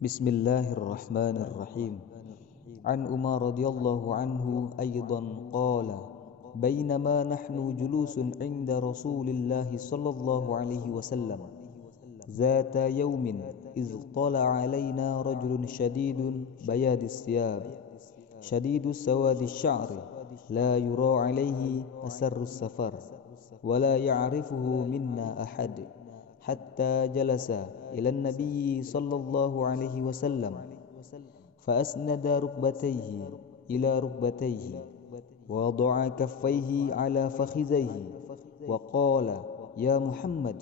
بسم الله الرحمن الرحيم. عن عمر رضي الله عنه أيضا قال: بينما نحن جلوس عند رسول الله صلى الله عليه وسلم ذات يوم إذ طلع علينا رجل شديد بياض الثياب شديد سواد الشعر لا يرى عليه أثر السفر ولا يعرفه منا أحد حتى جلس إلى النبي صلى الله عليه وسلم فأسند ركبتيه إلى ركبتيه ووضع كفيه على فخذيه وقال: يا محمد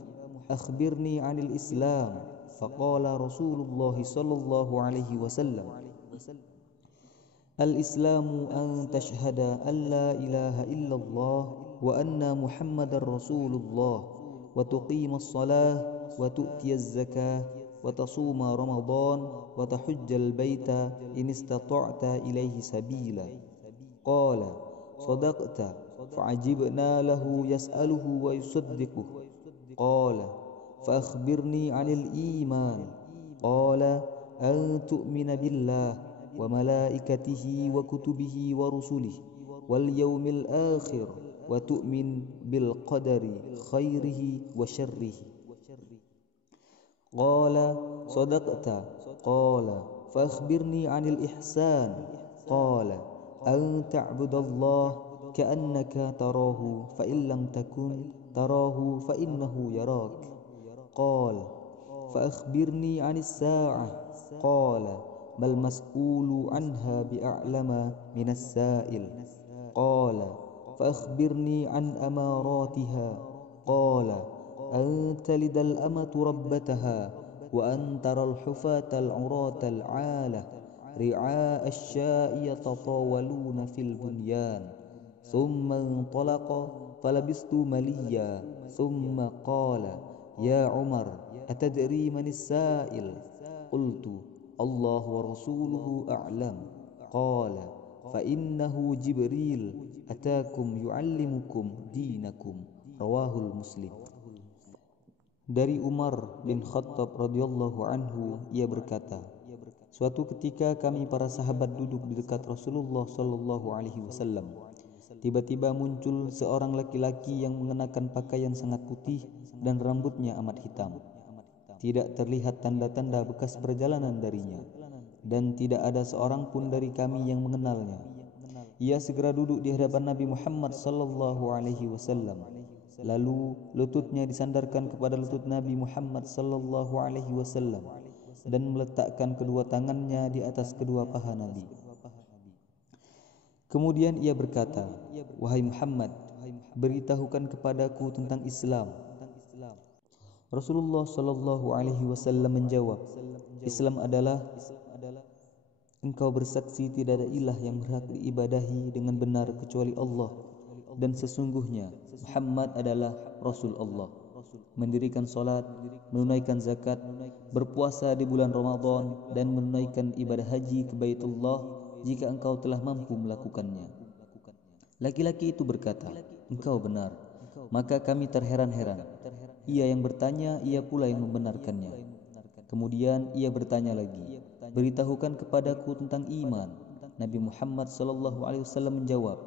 أخبرني عن الإسلام. فقال رسول الله صلى الله عليه وسلم: الإسلام أن تشهد أن لا إله إلا الله وأن محمد رسول الله وتقيم الصلاة وتؤتي الزكاة وتصوم رمضان وتحج البيت إن استطعت إليه سبيلا. قال: صدقت. فعجبنا له يسأله ويصدقه. قال: فأخبرني عن الإيمان. قال: أن تؤمن بالله وملائكته وكتبه ورسله واليوم الآخر وتؤمن بالقدر خيره وشره. قال: صدقت. قال: فأخبرني عن الإحسان. قال: أن تعبد الله كأنك تراه فإن لم تكن تراه فإنه يراك. قال: فأخبرني عن الساعة. قال: ما المسؤول عنها بأعلم من السائل. قال: فأخبرني عن أماراتها. قال: أن تلد الأمة ربتها وأن ترى الحفاة العراة العالة رعاء الشاء يتطاولون في البنيان. ثم انطلق فلبثت مليا ثم قال: يا عمر أتدري من السائل؟ قلت: الله ورسوله أعلم. قال: فإنه جبريل أتاكم يعلمكم دينكم. Rawahul Muslim. Dari Umar bin Khattab radhiyallahu anhu, ia berkata, suatu ketika kami para sahabat duduk di dekat Rasulullah sallallahu alaihi wasallam. Tiba-tiba muncul seorang laki-laki yang mengenakan pakaian sangat putih dan rambutnya amat hitam. Tidak terlihat tanda-tanda bekas perjalanan darinya, dan tidak ada seorang pun dari kami yang mengenalnya. Ia segera duduk di hadapan Nabi Muhammad sallallahu alaihi wasallam. Lalu lututnya disandarkan kepada lutut Nabi Muhammad sallallahu alaihi wasallam dan meletakkan kedua tangannya di atas kedua paha Nabi. Kemudian ia berkata, wahai Muhammad, beritahukan kepadaku tentang Islam. Rasulullah sallallahu alaihi wasallam menjawab, Islam adalah engkau bersaksi tidak ada ilah yang berhak diibadahi dengan benar kecuali Allah, dan sesungguhnya Muhammad adalah Rasul Allah. Mendirikan salat, menunaikan zakat, berpuasa di bulan Ramadan, dan menunaikan ibadah haji ke Baitullah jika engkau telah mampu melakukannya. Laki-laki itu berkata, engkau benar. Maka kami terheran-heran. Ia yang bertanya, ia pula yang membenarkannya. Kemudian ia bertanya lagi, beritahukan kepadaku tentang iman. Nabi Muhammad SAW menjawab,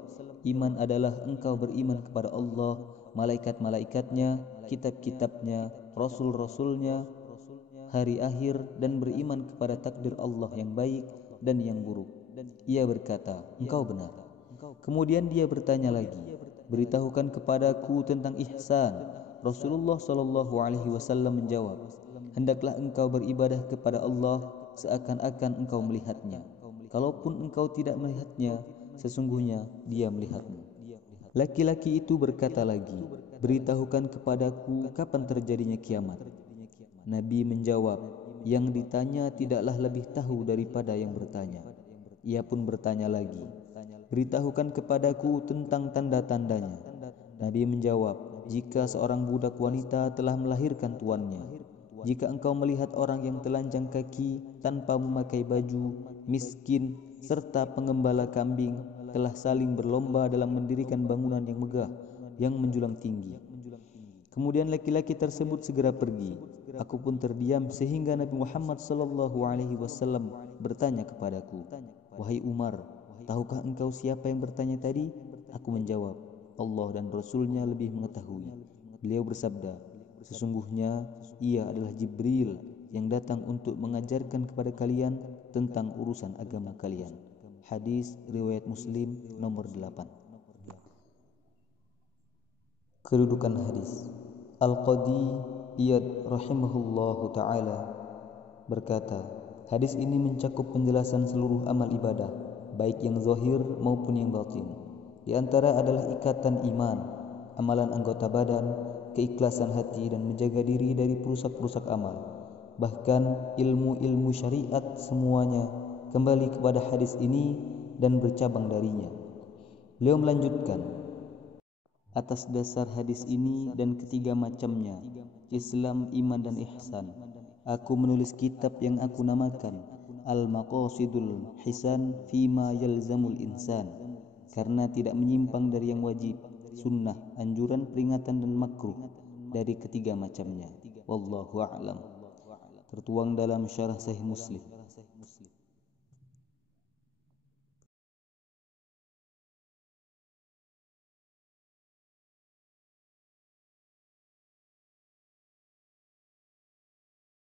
iman adalah engkau beriman kepada Allah, malaikat-malaikatnya, kitab-kitabnya, rasul-rasulnya, hari akhir, dan beriman kepada takdir Allah yang baik dan yang buruk. Ia berkata, engkau benar. Kemudian dia bertanya lagi, beritahukan kepadaku tentang ihsan. Rasulullah SAW menjawab, hendaklah engkau beribadah kepada Allah seakan-akan engkau melihatnya. Kalaupun engkau tidak melihatnya, sesungguhnya dia melihatmu. Laki-laki itu berkata lagi, beritahukan kepadaku kapan terjadinya kiamat. Nabi menjawab, yang ditanya tidaklah lebih tahu daripada yang bertanya. Ia pun bertanya lagi, beritahukan kepadaku tentang tanda-tandanya. Nabi menjawab, jika seorang budak wanita telah melahirkan tuannya, jika engkau melihat orang yang telanjang kaki tanpa memakai baju, miskin, serta pengembala kambing telah saling berlomba dalam mendirikan bangunan yang megah yang menjulang tinggi. Kemudian laki-laki tersebut segera pergi. Aku pun terdiam sehingga Nabi Muhammad sallallahu alaihi wasallam bertanya kepadaku, "Wahai Umar, tahukah engkau siapa yang bertanya tadi?" Aku menjawab, "Allah dan Rasulnya lebih mengetahui." Beliau bersabda, "Sesungguhnya ia adalah Jibril yang datang untuk mengajarkan kepada kalian tentang urusan agama kalian." Hadis riwayat Muslim nomor 8. Kedudukan hadis. Al-Qadi Iyad rahimahullahu ta'ala berkata, hadis ini mencakup penjelasan seluruh amal ibadah, baik yang zahir maupun yang batin. Di antara adalah ikatan iman, amalan anggota badan, keikhlasan hati, dan menjaga diri dari perusak-perusak amal. Bahkan ilmu-ilmu syariat semuanya kembali kepada hadis ini dan bercabang darinya. Beliau melanjutkan, atas dasar hadis ini dan ketiga macamnya, Islam, iman, dan ihsan, aku menulis kitab yang aku namakan Al-Maqasidul Hisan Fima Yalzamul Insan, karena tidak menyimpang dari yang wajib, sunnah, anjuran, peringatan, dan makruh dari ketiga macamnya. Wallahu a'lam. Tertuang dalam Syarah Sahih Muslim.